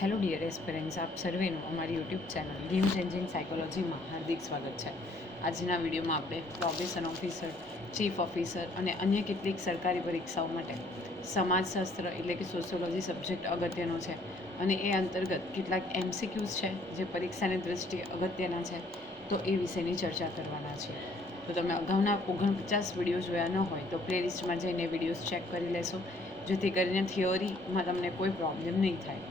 Hello dear aspirants આપ સર્વેનું અમારી યુટ્યુબ ચેનલ ગેમ ચેન્જિંગ સાયકોલોજીમાં હાર્દિક સ્વાગત છે. આજના વિડીયોમાં આપણે પ્રોબેશન ઓફિસર, ચીફ ઓફિસર અને અન્ય કેટલીક સરકારી પરીક્ષાઓ માટે સમાજશાસ્ત્ર એટલે કે સોશિયોલોજી સબ્જેક્ટ અગત્યનો છે અને એ અંતર્ગત કેટલાક એમસીક્યુઝ છે જે પરીક્ષાની દૃષ્ટિએ અગત્યના છે, તો એ વિશેની ચર્ચા કરવાના છે તો તમે અગાઉના ઓગણપચાસ વીડિયો જોયા ન હોય તો પ્લેલિસ્ટમાં જઈને વિડીયોઝ ચેક કરી લેશો, જેથી કરીને થિયોરીમાં તમને કોઈ પ્રોબ્લેમ નહીં થાય.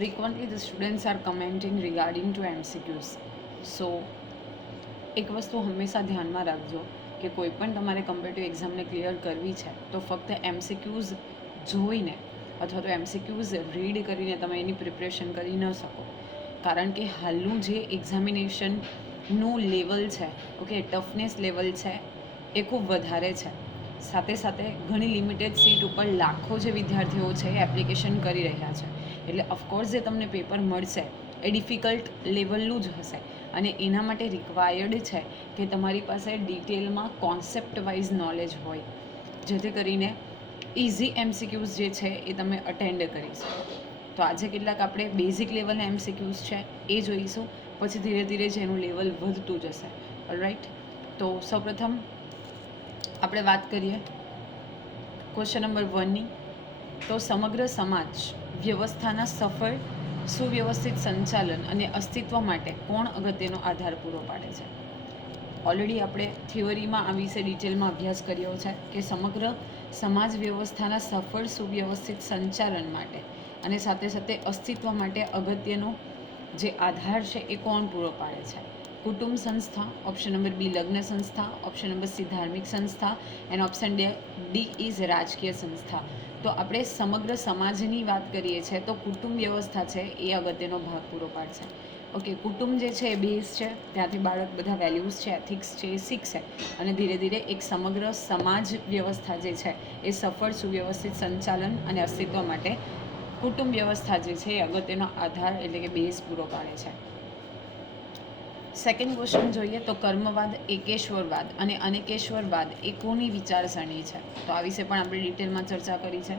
Frequently the students are commenting regarding to MCQs so, એક વસ્તુ હંમેશા ધ્યાનમાં રાખજો કે કોઈ પણ તમારે કમ્પિટિવ એક્ઝામને ક્લિયર કરવી છે, તો ફક્ત એમસીક્યુઝ જોઈને અથવા તો એમસીક્યુઝ રીડ કરીને તમે એની પ્રિપરેશન કરી ન શકો. કારણ કે હાલનું જે એક્ઝામિનેશનનું લેવલ છે ઓકે ટફનેસ લેવલ છે, એ ખૂબ વધારે છે. સાથે સાથે ઘણી લિમિટેડ સીટ ઉપર લાખો જે વિદ્યાર્થીઓ છે એ એપ્લિકેશન કરી રહ્યા છે. એટલે ઓફકોર્સ જે તમને પેપર મળશે, એ ડિફિકલ્ટ લેવલનું જ હશે. અને એના માટે રિક્વાયર્ડ છે કે તમારી પાસે ડિટેલમાં કોન્સેપ્ટ વાઇઝ નોલેજ હોય. જેથી કરીને ઇઝી એમસીક્યુઝ જે છે એ તમે અટેન્ડ કરી શકો. તો આજે કેટલાક આપણે બેઝિક લેવલના એમસીક્યુઝ છે એ જોઈશું, પછી ધીરે ધીરે જ એનું લેવલ વધતું જશે. રાઈટ તો સૌપ્રથમ આપણે વાત કરીએ ક્વેશ્ચન નંબર વનની તો સમગ્ર સમાજ વ્યવસ્થાના સફળ, સુવ્યવસ્થિત સંચાલન અને અસ્તિત્વ માટે કોણ અગત્યનો આધાર પૂરો પાડે છે? ઓલરેડી આપણે થિયોરીમાં આ વિશે ડિટેલમાં અભ્યાસ કર્યો છે કે સમગ્ર સમાજ વ્યવસ્થાના સફળ, સુવ્યવસ્થિત સંચાલન માટે અને સાથે સાથે અસ્તિત્વ માટે અગત્યનો જે આધાર છે એ કોણ પૂરો પાડે છે? કુટુંબ સંસ્થા ઓપ્શન નંબર બી લગ્ન સંસ્થા ઓપ્શન નંબર સી ધાર્મિક સંસ્થા એન્ડ ઓપ્શન ડે ઇઝ રાજકીય સંસ્થા. તો આપણે સમગ્ર સમાજની વાત કરીએ છીએ, તો કુટુંબ વ્યવસ્થા છે એ અગત્યનો ભાગ પૂરો પાડશે ઓકે કુટુંબ જે છે એ બેઝ છે, ત્યાંથી બાળક બધા વેલ્યુઝ છે એથિક્સ છે એ શીખશે અને ધીરે ધીરે એક સમગ્ર સમાજ વ્યવસ્થા જે છે એ સફળ, સુવ્યવસ્થિત સંચાલન અને અસ્તિત્વ માટે કુટુંબ વ્યવસ્થા જે છે એ અગત્યનો આધાર એટલે કે બેઝ પૂરો પાડે છે. સેકન્ડ ક્વેશ્ચન જોઈએ તો કર્મવાદ, એકેશ્વરવાદ અને અનેકેશ્વરવાદ એ કોની વિચારસરણી છે? તો આ વિશે પણ આપણે ડિટેલમાં ચર્ચા કરી છે.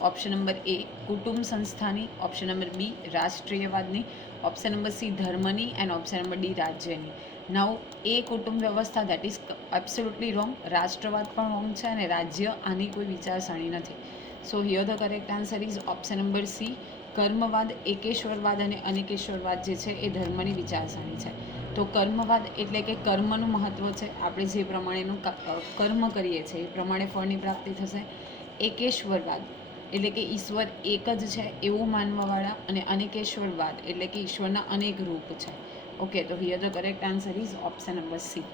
ઓપ્શન નંબર એ કુટુંબ સંસ્થાની. ઓપ્શન નંબર બી રાષ્ટ્રીયવાદની. ઓપ્શન નંબર સી ધર્મની. એન્ડ ઓપ્શન નંબર ડી રાજ્યની. નવ એ કુટુંબ વ્યવસ્થા દેટ ઇઝ એબ્સોલ્યુટલી રોંગ રાષ્ટ્રવાદ પણ રોંગ છે અને રાજ્ય આની કોઈ વિચારસરણી નથી. So here the correct answer is option number C કર્મવાદ, એકેશ્વરવાદ અને અનેકેશ્વરવાદ જે છે એ ધર્મની વિચારસરણી છે. તો કર્મવાદ એટલે કે કર્મનું મહત્ત્વ છે. આપણે જે પ્રમાણેનું કર્મ કરીએ છીએ, એ પ્રમાણે ફળની પ્રાપ્તિ થશે. એકેશ્વરવાદ એટલે કે ઈશ્વર એક જ છે એવું માનવાવાળા અને અનેકેશ્વરવાદ એટલે કે ઈશ્વરના અનેક રૂપ છે. ઓકે, તો here the correct answer is option number C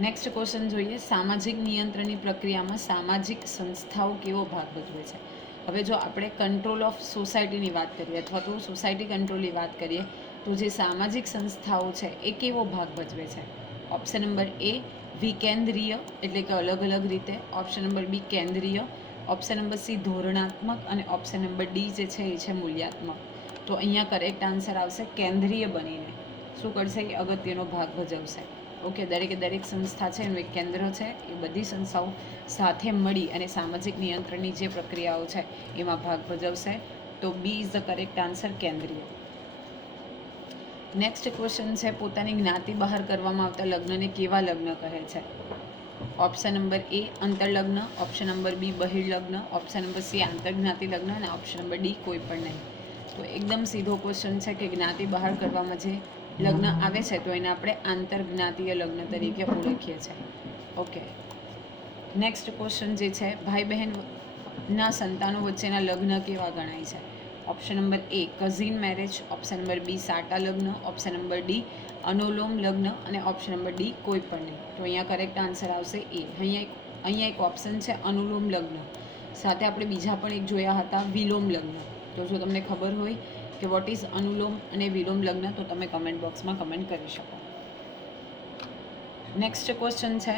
next question જોઈએ. સામાજિક નિયંત્રણની પ્રક્રિયામાં સામાજિક સંસ્થાઓ કેવો ભાગ ભજવે છે? હવે જો આપણે કંટ્રોલ ઓફ સોસાયટીની વાત કરીએ અથવા તો સોસાયટી કંટ્રોલની વાત કરીએ તો જે સામાજિક સંસ્થાઓ છે, એ કેવો ભાગ ભજવે છે? ઓપ્શન નંબર એ વિકેન્દ્રીય, એટલે કે અલગ અલગ રીતે. ઓપ્શન નંબર બી કેન્દ્રીય. ઓપ્શન નંબર સી ધોરણાત્મક. અને ઓપ્શન નંબર ડી જે છે, એ છે મૂલ્યાત્મક. તો અહીંયા કરેક્ટ આન્સર આવશે કેન્દ્રીય બનીને. શું કરશે? એ અગત્યનો ભાગ ભજવશે. ઓકે દરેકે દરેક સંસ્થા છે, એનું એક કેન્દ્ર છે. એ બધી સંસ્થાઓ સાથે મળી અને સામાજિક નિયંત્રણની જે પ્રક્રિયાઓ છે, એમાં ભાગ ભજવશે. તો B is the correct answer કેન્દ્રીય. નેક્સ્ટ ક્વેશ્ચન છે, પોતાની જ્ઞાતિ બહાર કરવામાં આવતા લગ્નને કેવા લગ્ન કહે છે? ઓપ્શન નંબર એ અંતરલગ્ન ઓપ્શન નંબર બી બહિર્લગ્ન. ઓપ્શન નંબર સી આંતરજ્ઞાતિ લગ્ન. અને ઓપ્શન નંબર ડી કોઈ પણ નહીં. તો એકદમ સીધો ક્વેશ્ચન છે કે જ્ઞાતિ બહાર કરવામાં જે લગ્ન આવે છે, તો એને આપણે આંતરજ્ઞાતીય લગ્ન તરીકે ઓળખીએ છીએ ઓકે નેક્સ્ટ ક્વેશ્ચન જે છે ભાઈ બહેનના સંતાનો વચ્ચેના લગ્ન કેવા ગણાય છે? Option number A cousin marriage option number B, સાટા લગ્ન, ઓપ્શન નંબર ડી, અનુલોમ લગ્ન અને ઓપ્શન નંબર ડી, કોઈ પણ નહીં. તો અહીંયા કરેક્ટ આન્સર આવશે એ. અહીંયા એક અહીંયા એક ઓપ્શન છે અનુલોમ લગ્ન. સાથે આપણે બીજા પણ એક જોયા હતા, વિલોમ લગ્ન. તો જો તમને ખબર હોય કે વોટ ઇઝ અનુલોમ અને વિલોમ લગ્ન, તો તમે કમેન્ટ બોક્સમાં કમેન્ટ કરી શકો. નેક્સ્ટ ક્વેશ્ચન છે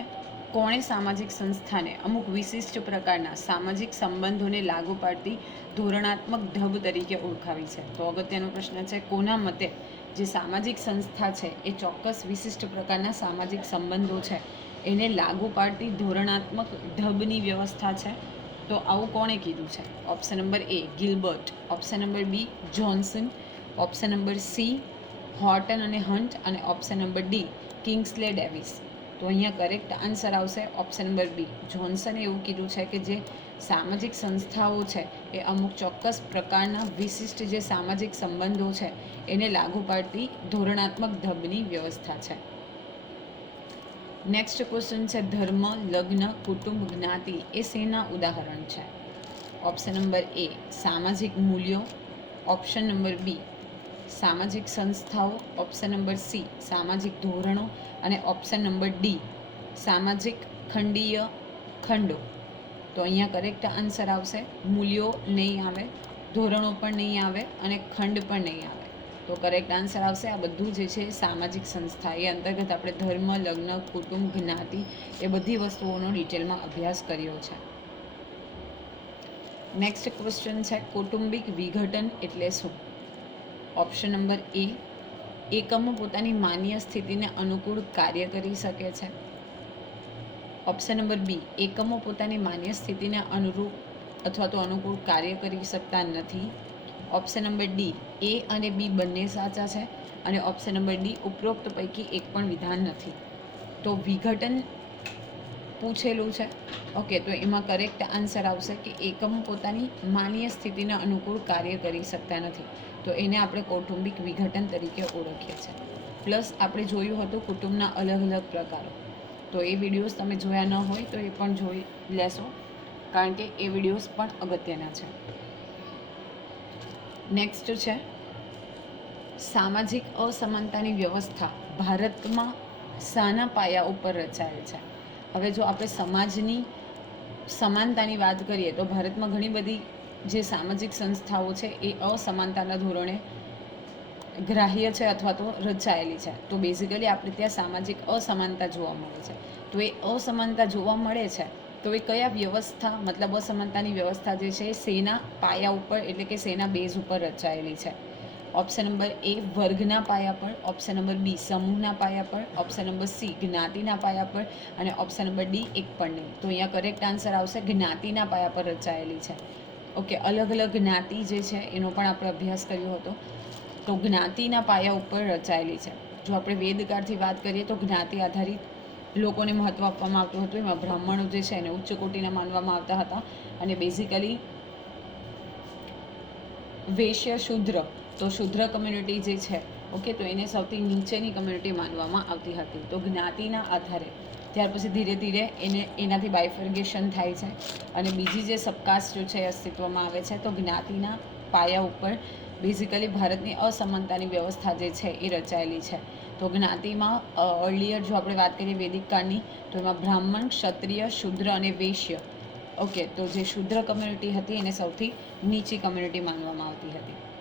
કોણે સામાજિક સંસ્થાને અમુક વિશિષ્ટ પ્રકારના સામાજિક સંબંધોને લાગુ પાડતી ધોરણાત્મક ઢબ તરીકે ઓળખાવી છે? તો અગત્યનો પ્રશ્ન છે, કોના મતે જે સામાજિક સંસ્થા છે, એ ચોક્કસ વિશિષ્ટ પ્રકારના સામાજિક સંબંધો છે, એને લાગુ પાડતી ધોરણાત્મક ઢબની વ્યવસ્થા છે? તો આવું કોણે કીધું છે? Option number A, Gilbert. Option number B, Johnson. Option number C Horton અને હન્ટ અને option number D, Kingsley Davis. તો અહીંયા કરેક્ટ આન્સર આવશે ઓપ્શન નંબર બી જોન્સને એવું કીધું છે કે જે સામાજિક સંસ્થાઓ છે, એ અમુક ચોક્કસ પ્રકારના વિશિષ્ટ જે સામાજિક સંબંધો છે, એને લાગુ પાડતી ધોરણાત્મક ધબની વ્યવસ્થા છે. નેક્સ્ટ ક્વેશ્ચન છે, ધર્મ, લગ્ન, કુટુંબ, જ્ઞાતિ એ શેના ઉદાહરણ છે? ઓપ્શન નંબર એ સામાજિક મૂલ્યો. ઓપ્શન નંબર બી સામાજિક સંસ્થાઓ ઓપ્શન નંબર સી સામાજિક ધોરણો અને ઓપ્શન નંબર ડી સામાજિક ખંડીય ખંડો. તો અહીંયા કરેક્ટ આન્સર આવશે. મૂલ્યો નહીં આવે, ધોરણો પણ નહીં આવે અને ખંડ પણ નહીં આવે. તો કરેક્ટ આન્સર આવશે. આ બધું જે છે સામાજિક સંસ્થા, એ અંતર્ગત આપણે ધર્મ, લગ્ન, કુટુંબ, જ્ઞાતિ, એ બધી વસ્તુઓનો ડિટેલમાં અભ્યાસ કર્યો છે. નેક્સ્ટ ક્વેશ્ચન છે કૌટુંબિક વિઘટન એટલે શું? ઓપ્શન નંબર એ એકમો પોતાની માન્ય સ્થિતિને અનુકૂળ કાર્ય કરી શકે છે. ઓપ્શન નંબર બી એકમો પોતાની માન્ય સ્થિતિને અનુરૂપ અથવા તો અનુકૂળ કાર્ય કરી શકતા નથી. ઓપ્શન નંબર ડી એ અને બી બંને સાચા છે અને ઓપ્શન નંબર ડી ઉપરોક્ત પૈકી એક પણ વિધાન નથી. તો વિઘટન પૂછેલું છે. ઓકે તો એમાં કરેક્ટ આન્સર આવશે કે એકમ પોતાની માન્ય સ્થિતિને અનુકૂળ કાર્ય કરી શકતા નથી. તો એને આપણે કૌટુંબિક વિઘટન તરીકે ઓળખીએ છીએ. પ્લસ આપણે જોયું હતું કુટુંબના અલગ અલગ પ્રકારો. તો એ વિડીયોઝ તમે જોયા ન હોય તો એ પણ જોઈ લેશો. કારણ કે એ વિડીયોઝ પણ અગત્યના છે. નેક્સ્ટ છે સામાજિક અસમાનતાની વ્યવસ્થા ભારતમાં શાના પાયા ઉપર રચાયેલ છે. હવે જો આપણે સમાજની સમાનતાની વાત કરીએ તો ભારતમાં ઘણી બધી જે સામાજિક સંસ્થાઓ છે એ અસમાનતાના ધોરણે ગ્રાહ્ય છે અથવા તો રચાયેલી છે. તો બેઝિકલી આપણે ત્યાં સામાજિક અસમાનતા જોવા મળે છે. તો એ અસમાનતા જોવા મળે છે, તો એ કયા વ્યવસ્થા, મતલબ અસમાનતાની વ્યવસ્થા જે છે શેના પાયા ઉપર એટલે કે શેના બેઝ ઉપર રચાયેલી છે. ઓપ્શન નંબર એ વર્ગના પાયા પર. ઓપ્શન નંબર બી સમૂહના પાયા પર. ઓપ્શન નંબર સી જ્ઞાતિના પાયા પર. અને ઓપ્શન નંબર ડી એક પણ નહીં. તો અહીંયા કરેક્ટ આન્સર આવશે, જ્ઞાતિના પાયા પર રચાયેલી છે. ઓકે, અલગ અલગ જ્ઞાતિ જે છે, એનો પણ આપણે અભ્યાસ કર્યો હતો. તો જ્ઞાતિના પાયા ઉપર રચાયેલી છે. જો આપણે વેદકાળથી વાત કરીએ તો જ્ઞાતિ આધારિત લોકોને મહત્ત્વ આપવામાં આવતું હતું. એમાં બ્રાહ્મણો જે છે એને ઉચ્ચ કોટીના માનવામાં આવતા હતા. અને બેઝિકલી વેશ્ય શુદ્ર, તો શુદ્ર કમ્યુનિટી જે છે, ઓકે, તો એને સૌથી નીચેની કમ્યુનિટી માનવામાં આવતી હતી. તો જ્ઞાતિના આધારે ત્યાર પછી ધીરે ધીરે એને એનાથી બાયફર્ગેશન થાય છે. અને બીજી જે સબકાસ્ટ છે અસ્તિત્વમાં આવે છે, તો જ્ઞાતિના પાયા ઉપર બેઝિકલી ભારતની અસમાનતાની વ્યવસ્થા જે છે એ રચાયેલી છે. તો જ્ઞાતિમાં અર્લિયર જો આપણે વાત કરીએ વૈદિક કાળની, તો એમાં બ્રાહ્મણ, ક્ષત્રિય, શુદ્ર અને વૈશ્ય. ઓકે તો જે શુદ્ર કમ્યુનિટી હતી એને સૌથી નીચી કમ્યુનિટી માનવામાં આવતી હતી.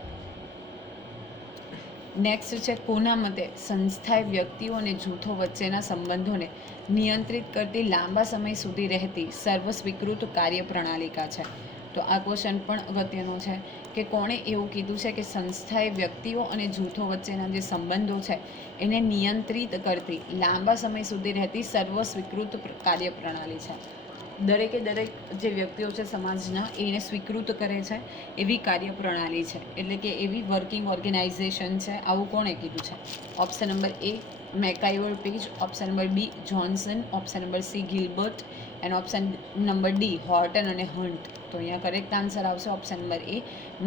નેક્સ્ટ છે કોના મતે સંસ્થાએ વ્યક્તિઓ અને જૂથો વચ્ચેના સંબંધોને નિયંત્રિત કરતી લાંબા સમય સુધી રહેતી સર્વસ્વીકૃત કાર્યપ્રણાલિકા છે. તો આ ક્વેશ્ચન પણ અગત્યનો છે કે કોણે એવું કીધું છે કે સંસ્થાએ વ્યક્તિઓ અને જૂથો વચ્ચેના જે સંબંધો છે એને નિયંત્રિત કરતી લાંબા સમય સુધી રહેતી સર્વસ્વીકૃત પ્ર- કાર્યપ્રણાલી છે. દરેકે દરેક જે વ્યક્તિઓ છે સમાજના, એને સ્વીકૃત કરે છે એવી કાર્યપ્રણાલી છે. એટલે કે એવી વર્કિંગ ઓર્ગેનાઇઝેશન છે. આવું કોણે કીધું છે? Option number A MacIver Page. Option number B Johnson option number C Gilbert and option number D Horton અને હન્ટ તો અહીંયા કરેક્ટ આન્સર આવશે. ઓપ્શન નંબર એ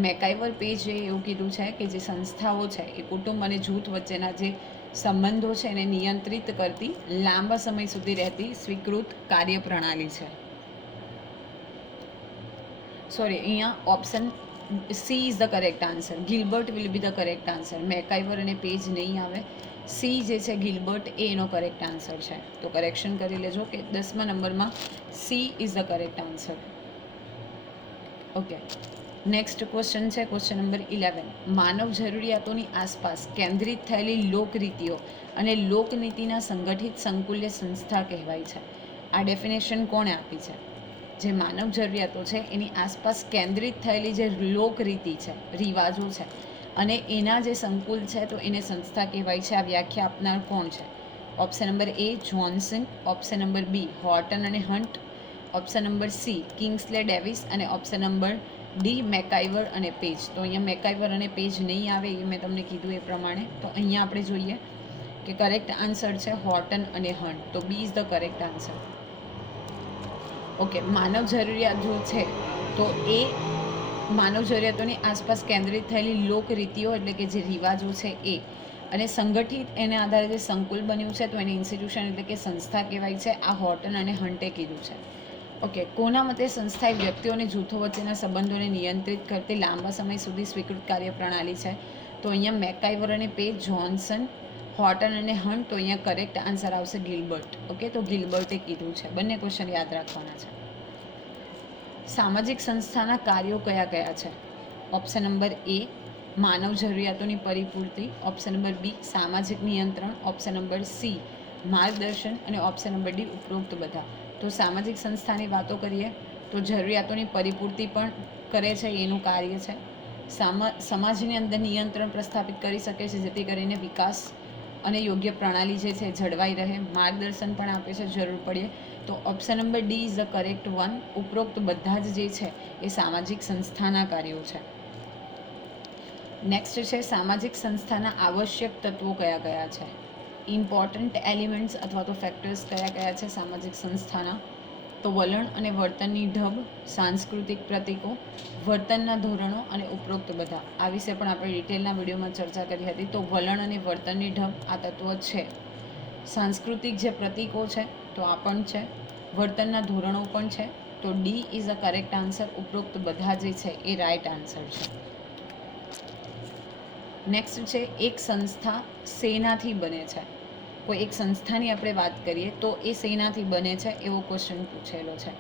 મેકાઈવર પેજે એવું કીધું છે કે જે સંસ્થાઓ છે, એ કુટુંબ અને જૂથ વચ્ચેના જે સંબંધો છે એને નિયંત્રિત કરતી લાંબા સમય સુધી રહેતી સ્વીકૃત કાર્યપ્રણાલી છે. સોરી અહીંયા option C is the correct answer Gilbert will be the correct answer MacIver અને પેજ નહીં આવે. સી જે છે ગિલબર્ટ એ એનો કરેક્ટ આન્સર છે. તો કરેક્શન કરી લેજો કે દસમા નંબરમાં C is the correct answer okay next question છે ક્વેશ્ચન નંબર ઇલેવન માનવ જરૂરિયાતોની આસપાસ કેન્દ્રિત થયેલી લોકરીતિઓ અને લોકનીતિના સંગઠિત સંકુલ્ય સંસ્થા કહેવાય છે. આ ડેફિનેશન કોણે આપી છે? જે માનવ જરૂરિયાતો છે, એની આસપાસ કેન્દ્રિત થયેલી જે લોકરીતિ છે, રિવાજો છે અને એના જે સંકુલ છે, તો એને સંસ્થા કહેવાય છે. આ વ્યાખ્યા આપનાર કોણ છે? Option number A Johnson option number B Horton અને Hunt option number C Kingsley Davis અને ઓપ્શન નંબર ડી મેકાઈવર અને પેજ. તો અહીંયા મેકાઈવર અને પેજ નહીં આવે એ મેં તમને કીધું એ પ્રમાણે. તો અહીંયા આપણે જોઈએ કે કરેક્ટ આન્સર છે હોટન અને હન્ટ તો B is the correct answer okay માનવ જરૂરિયાત જો છે, તો એ માનવ જરૂરિયાતોની આસપાસ કેન્દ્રિત થયેલી લોકરીતિઓ એટલે કે જે રિવાજો છે એ અને સંગઠિત એને આધારે જે સંકુલ બન્યું છે, તો એને ઇન્સ્ટિટ્યુશન એટલે કે સંસ્થા કહેવાય છે. આ હોટન અને હન્ટે કીધું છે. ઓકે કોના મતે સંસ્થાએ વ્યક્તિઓ અને જૂથો વચ્ચેના સંબંધોને નિયંત્રિત કરતી લાંબા સમય સુધી સ્વીકૃત કાર્યપ્રણાલી છે? તો અહીંયા મેકાઇવર અને પે જોન્સન હોટન અને હન્ટ તો અહીંયા કરેક્ટ આન્સર આવશે ગિલબર્ટ. ઓકે તો ગિલબર્ટે કીધું છે. બંને ક્વેશ્ચન યાદ રાખવાના છે. સામાજિક સંસ્થાના કાર્યો કયા કયા છે? ઓપ્શન નંબર એ માનવ જરૂરિયાતોની પરિપૂર્તિ. ઓપ્શન નંબર બી સામાજિક નિયંત્રણ. ઓપ્શન નંબર સી માર્ગદર્શન. અને ઓપ્શન નંબર ડી ઉપરોક્ત બધા. તો સામાજિક સંસ્થાની વાતો કરીએ તો જરૂરિયાતોની પરિપૂર્તિ પણ કરે છે, એનું કાર્ય છે. સામા, સમાજની અંદર નિયંત્રણ પ્રસ્થાપિત કરી શકે છે, જેથી કરીને વિકાસ અને યોગ્ય પ્રણાલી જે છે, જળવાઈ રહે. માર્ગદર્શન પણ આપે છે, જરૂર પડે. તો option number D is the correct one. ઉપરોક્ત બધા જ જે છે, એ સામાજિક સંસ્થાના કાર્યો છે. નેક્સ્ટ છે, સામાજિક સંસ્થાના આવશ્યક તત્વો કયા કયા છે? ઇમ્પોર્ટન્ટ એલિમેન્ટ્સ અથવા તો ફેક્ટર્સ કયા કયા છે સામાજિક સંસ્થાના? તો વલણ અને વર્તનની ઢબ, સાંસ્કૃતિક પ્રતીકો, વર્તનના ધોરણો અને ઉપરોક્ત બધા. આ વિશે પણ આપણે ડિટેલના વિડીયોમાં ચર્ચા કરી હતી. તો વલણ અને વર્તનની ઢબ આ તત્વ છે. સાંસ્કૃતિક જે પ્રતીકો છે, તો આ પણ છે. વર્તનના ધોરણો પણ છે. તો D is a correct answer ઉપરોક્ત બધા જે છે, એ રાઇટ આન્સર છે. નેક્સ્ટ છે, એક સંસ્થા શેનાથી બને છે. કોઈ એક સંસ્થાની આપણે વાત કરીએ, તો એ સેનાથી બને છે એવો ક્વેશ્ચન પૂછેલો છે.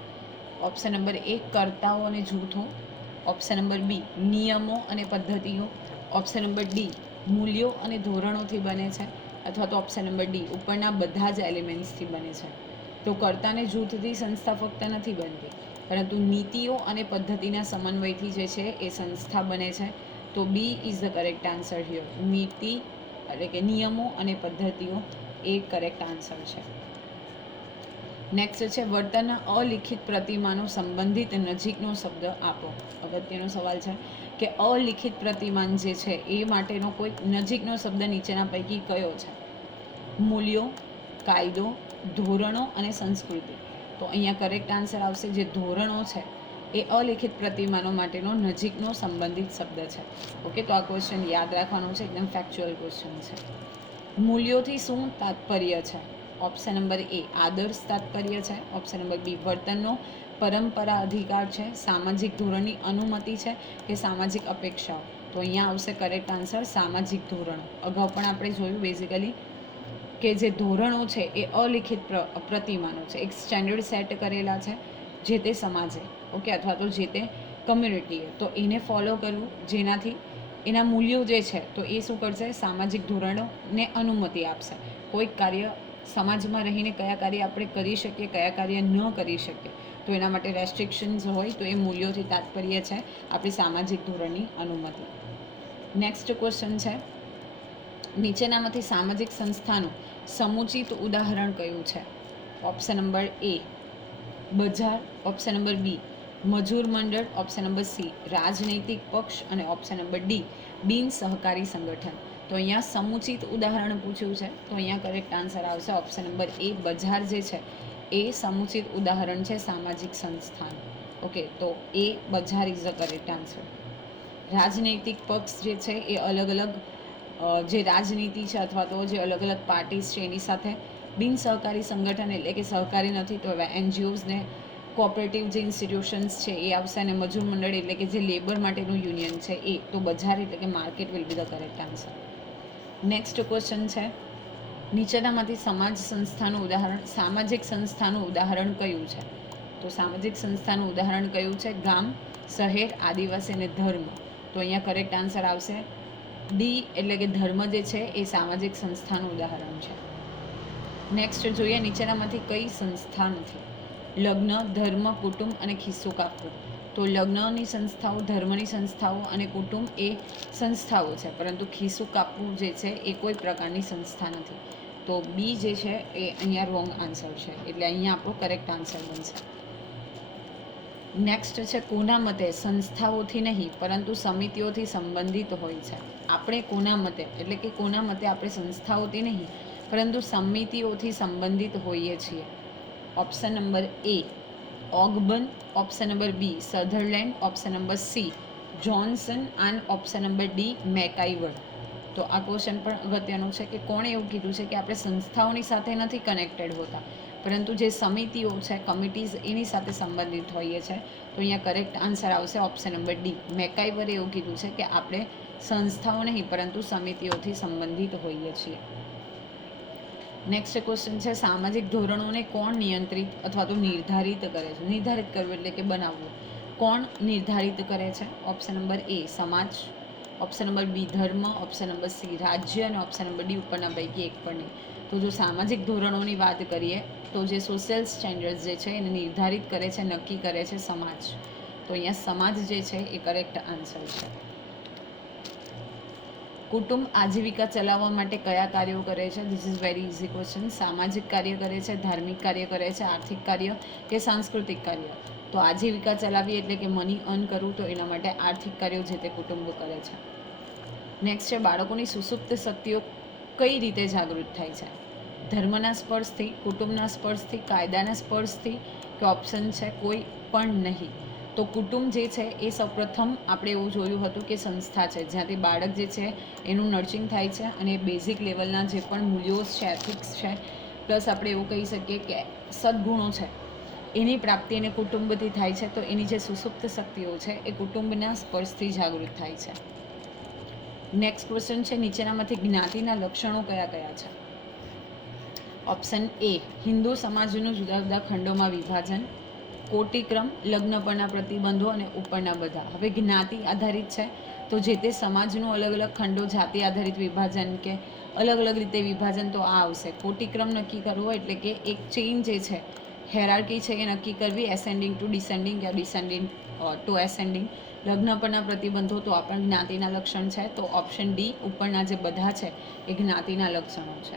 ઓપ્શન નંબર એક, કર્તાઓ અને જૂથો. ઓપ્શન નંબર બી નિયમો અને પદ્ધતિઓ. ઓપ્શન નંબર ડી મૂલ્યો અને ધોરણોથી બને છે. અથવા તો ઓપ્શન નંબર ડી ઉપરના બધા જ એલિમેન્ટ્સથી બને છે. તો કર્તાને જૂથથી સંસ્થા ફક્ત નથી બનતી, પરંતુ નીતિઓ અને પદ્ધતિના સમન્વયથી જે છે એ સંસ્થા બને છે. તો B is the correct answer here નીતિ, એટલે કે નિયમો અને પદ્ધતિઓ. એ કરેક્ટ આન્સર છે. નેક્સ્ટ છે વર્તનના અલિખિત પ્રતિમાનો સંબંધિત નજીકનો શબ્દ આપો. અગત્યનો સવાલ છે કે અલિખિત પ્રતિમાન જે છે, એ માટેનો કોઈ નજીકનો શબ્દ નીચેના પૈકી કયો છે? મૂલ્યો, કાયદો, ધોરણો અને સંસ્કૃતિ. તો અહીંયા કરેક્ટ આન્સર આવશે જે ધોરણો છે, એ અલિખિત પ્રતિમાનો માટેનો નજીકનો સંબંધિત શબ્દ છે. ઓકે તો આ ક્વેશ્ચન યાદ રાખવાનો છે, એકદમ ફેક્ચ્યુઅલ ક્વેશ્ચન છે. મૂલ્યોથી શું તાત્પર્ય છે? ઓપ્શન નંબર એ આદર્શ તાત્પર્ય છે. ઓપ્શન નંબર બી વર્તનનો પરંપરા અધિકાર છે. સામાજિક ધોરણની અનુમતિ છે કે સામાજિક અપેક્ષાઓ. તો અહીંયા આવશે કરેક્ટ આન્સર સામાજિક ધોરણો. અગાઉ પણ આપણે જોયું બેઝિકલી કે જે ધોરણો છે એ અલિખિત પ્ર- પ્રતિમાનો છે. એક સ્ટેન્ડર્ડ સેટ કરેલા છે જે તે સમાજે ઓકે અથવા તો જે તે કમ્યુનિટીએ તો એને ફોલો કરવું, જેનાથી એના મૂલ્યો જે છે, તો એ શું કરશે? સામાજિક ધોરણોને અનુમતિ આપશે. કોઈક કાર્ય સમાજમાં રહીને કયા કાર્ય આપણે કરી શકીએ, કયા કાર્ય ન કરી શકીએ, તો એના માટે રેસ્ટ્રિક્શન્સ હોય, તો એ મૂલ્યોથી તાત્પર્ય છે આપણી સામાજિક ધોરણની અનુમતિ. નેક્સ્ટ ક્વેશ્ચન છે, નીચેનામાંથી સામાજિક સંસ્થાનું સમુચિત ઉદાહરણ કયું છે? ઓપ્શન નંબર એ બજાર. ઓપ્શન નંબર બી મજૂર મંડળ ઓપ્શન નંબર સી રાજનૈતિક પક્ષ અને ઓપ્શન નંબર ડી બિન સહકારી સંગઠન. તો અહીંયા સમુચિત ઉદાહરણ પૂછ્યું છે. તો અહીંયા કરેક્ટ આન્સર આવશે. ઓપ્શન નંબર એ બજાર જે છે, એ સમુચિત ઉદાહરણ છે સામાજિક સંસ્થાન. ઓકે તો એ બજાર ઇઝ અ કરેક્ટ આન્સર રાજનૈતિક પક્ષ જે છે, એ અલગ અલગ જે રાજનીતિ છે અથવા તો જે અલગ અલગ પાર્ટીઝ છે એની સાથે બિન સહકારી સંગઠન એટલે કે સહકારી નથી, તો એવા એનજીઓઝને કોઓપરેટિવ જે ઇન્સ્ટિટ્યુશન્સ છે, એ આવશે અને મજૂર મંડળ એટલે કે જે લેબર માટેનું યુનિયન છે, એ તો બજાર એટલે કે market will be the correct answer next question છે, નીચેનામાંથી સમાજ સંસ્થાનું ઉદાહરણ, સામાજિક સંસ્થાનું ઉદાહરણ કયું છે? તો સામાજિક સંસ્થાનું ઉદાહરણ કયું છે? ગામ, શહેર, આદિવાસી અને ધર્મ. તો અહીંયા કરેક્ટ આન્સર આવશે. ડી એટલે કે ધર્મ જે છે, એ સામાજિક સંસ્થાનું ઉદાહરણ છે. નેક્સ્ટ જોઈએ નીચેનામાંથી કઈ સંસ્થા નથી. લગ્ન, ધર્મ, કુટુંબ અને ખિસ્સો કાપવો. તો લગ્નની સંસ્થાઓ, ધર્મની સંસ્થાઓ અને કુટુંબ એ સંસ્થાઓ છે. પરંતુ ખિસ્સો કાપવું જે છે એ કોઈ પ્રકારની સંસ્થા નથી. તો બી જે છે એ અહીંયા રોંગ આન્સર છે. એટલે અહીંયા આપણો કરેક્ટ આન્સર બનશે. નેક્સ્ટ છે કોના મતે? સંસ્થાઓથી નહીં, પરંતુ સમિતિઓથી સંબંધિત હોય છે. આપણે કોના મતે? એટલે કે કોના મતે આપણે સંસ્થાઓથી નહીં, પરંતુ સમિતિઓથી સંબંધિત હોઈએ છીએ. Option number A Ogburn, option number B Sutherland, option number C Johnson અને ઓપ્શન નંબર ડી મેકાઈવર. તો આ ક્વેશ્ચન પણ અગત્યનો છે કે કોણે એવું કીધું છે કે આપણે સંસ્થાઓની સાથે નથી કનેક્ટેડ હોતા, પરંતુ જે સમિતિઓ છે કમિટીઝ એની સાથે સંબંધિત હોઈએ છે. તો અહીંયા કરેક્ટ આન્સર આવશે ઓપ્શન નંબર ડી. મેકાઈવરે એવું કીધું છે કે આપણે સંસ્થાઓ નહીં, પરંતુ સમિતિઓથી સંબંધિત હોઈએ છીએ. નેક્સ્ટ ક્વેશ્ચન છે, સામાજિક ધોરણોને કોણ નિયંત્રિત અથવા તો નિર્ધારિત કરે છે? નિર્ધારિત કરવું એટલે કે બનાવવું. કોણ નિર્ધારિત કરે છે? ઓપ્શન નંબર એ સમાજ. ઓપ્શન નંબર બી ધર્મ. ઓપ્શન નંબર સી રાજ્ય. અને ઓપ્શન નંબર ડી ઉપરના પૈકી એક પણ નહીં. તો જો સામાજિક ધોરણોની વાત કરીએ, તો જે સોશિયલ સ્ટેન્ડર્ડ જે છે, એને નિર્ધારિત કરે છે, નક્કી કરે છે સમાજ. તો અહીંયા સમાજ જે છે, એ કરેક્ટ આન્સર છે. કુટુંબ આજીવિકા ચલાવવા માટે કયા કાર્યો કરે છે? This is very easy question સામાજિક કાર્ય કરે છે, ધાર્મિક કાર્ય કરે છે, આર્થિક કાર્ય કે સાંસ્કૃતિક કાર્ય? તો આજીવિકા ચલાવી એટલે કે મની અર્ન કરવું, તો એના માટે આર્થિક કાર્યો જે તે કુટુંબો કરે છે. નેક્સ્ટ છે, બાળકોની સુસુપ્ત શક્તિઓ કઈ રીતે જાગૃત થાય છે? ધર્મના સ્પર્શથી, કુટુંબના સ્પર્શથી, કાયદાના સ્પર્શથી કે ઓપ્શન છે કોઈ પણ નહીં? તો કુટુંબ જે છે એ સૌપ્રથમ આપણે એવું જોયું હતું કે સંસ્થા છે જ્યાંથી બાળક જે છે એનું નર્ચિંગ થાય છે અને બેઝિક લેવલના જે પણ મૂલ્યો છે એથિક્સ છે, પ્લસ આપણે એવું કહી શકીએ કે સદગુણો છે, એની પ્રાપ્તિ એને કુટુંબથી થાય છે. તો એની જે સુસુપ્ત શક્તિઓ છે એ કુટુંબના સ્પર્શથી જાગૃત થાય છે. નેક્સ્ટ ક્વેશ્ચન છે, નીચેનામાંથી જ્ઞાતિના લક્ષણો કયા કયા છે? ઓપ્શન એ હિન્દુ સમાજનું જુદા જુદા ખંડોમાં વિભાજન. કોટિક્રમ લગ્ન પરના પ્રતિબંધો અને ઉપરના બધા. હવે જ્ઞાતિ આધારિત છે. તો જે તે સમાજનું અલગ અલગ ખંડો, જાતિ આધારિત વિભાજન કે અલગ અલગ રીતે વિભાજન તો આ આવશે. કોટિક્રમ નક્કી કરવો એટલે કે એક ચેઇન જે છે હેરાર્કી છે, એ નક્કી કરવી એસેન્ડિંગ ટુ ડિસેન્ડિંગ યા ડિસેન્ડિંગ ટુ એસેન્ડિંગ લગ્ન પરના પ્રતિબંધો તો આપણ પણ જ્ઞાતિના લક્ષણ છે. તો ઓપ્શન ડી ઉપરના જે બધા છે, એ જ્ઞાતિના લક્ષણો છે.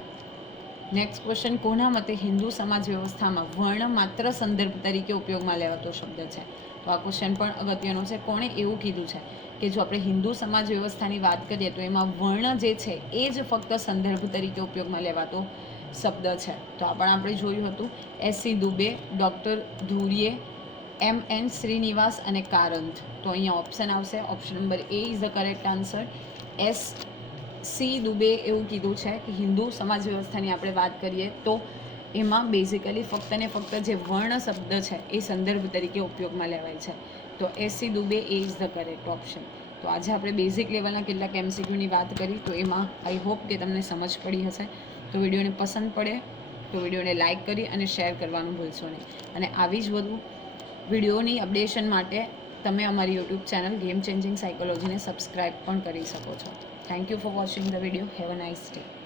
નેક્સ્ટ ક્વેશ્ચન કોના મતે હિન્દુ સમાજ વ્યવસ્થામાં વર્ણ માત્ર સંદર્ભ તરીકે ઉપયોગમાં લેવાતો શબ્દ છે? તો આ ક્વેશ્ચન પણ અગત્યનો છે. કોણે એવું કીધું છે કે જો આપણે હિન્દુ સમાજ વ્યવસ્થાની વાત કરીએ તો એમાં વર્ણ જે છે એ જ ફક્ત સંદર્ભ તરીકે ઉપયોગમાં લેવાતો શબ્દ છે. તો આ પણ આપણે જોયું હતું. એસ સી દુબે ડૉક્ટર ધુરીએ એમ એન શ્રીનિવાસ અને કારંત તો અહીંયા ઓપ્શન આવશે. Option number A is the correct answer S C Dubey એવું કીધું છે કે હિન્દુ સમાજ વ્યવસ્થાની આપણે વાત કરીએ તો એમાં બેઝિકલી ફક્ત ને ફક્ત જે વર્ણ શબ્દ છે એ સંદર્ભ તરીકે ઉપયોગમાં લેવાય છે. તો S C Dubey A is the correct option તો આજે આપણે બેઝિક લેવલના કેટલાક એમસીક્યુની વાત કરી, તો એમાં આઈ હોપ કે તમને સમજ પડી હશે. તો વિડીયોને પસંદ પડે, તો વિડીયોને લાઇક કરી અને શેર કરવાનું ભૂલશો નહીં. અને આવી જ વધુ વિડીયોની અપડેશન માટે તમે અમારી યુટ્યુબ ચેનલ ગેમ ચેન્જિંગ સાયકોલોજીને સબસ્ક્રાઇબ પણ કરી શકો છો. Thank you for watching the video. Have a nice day.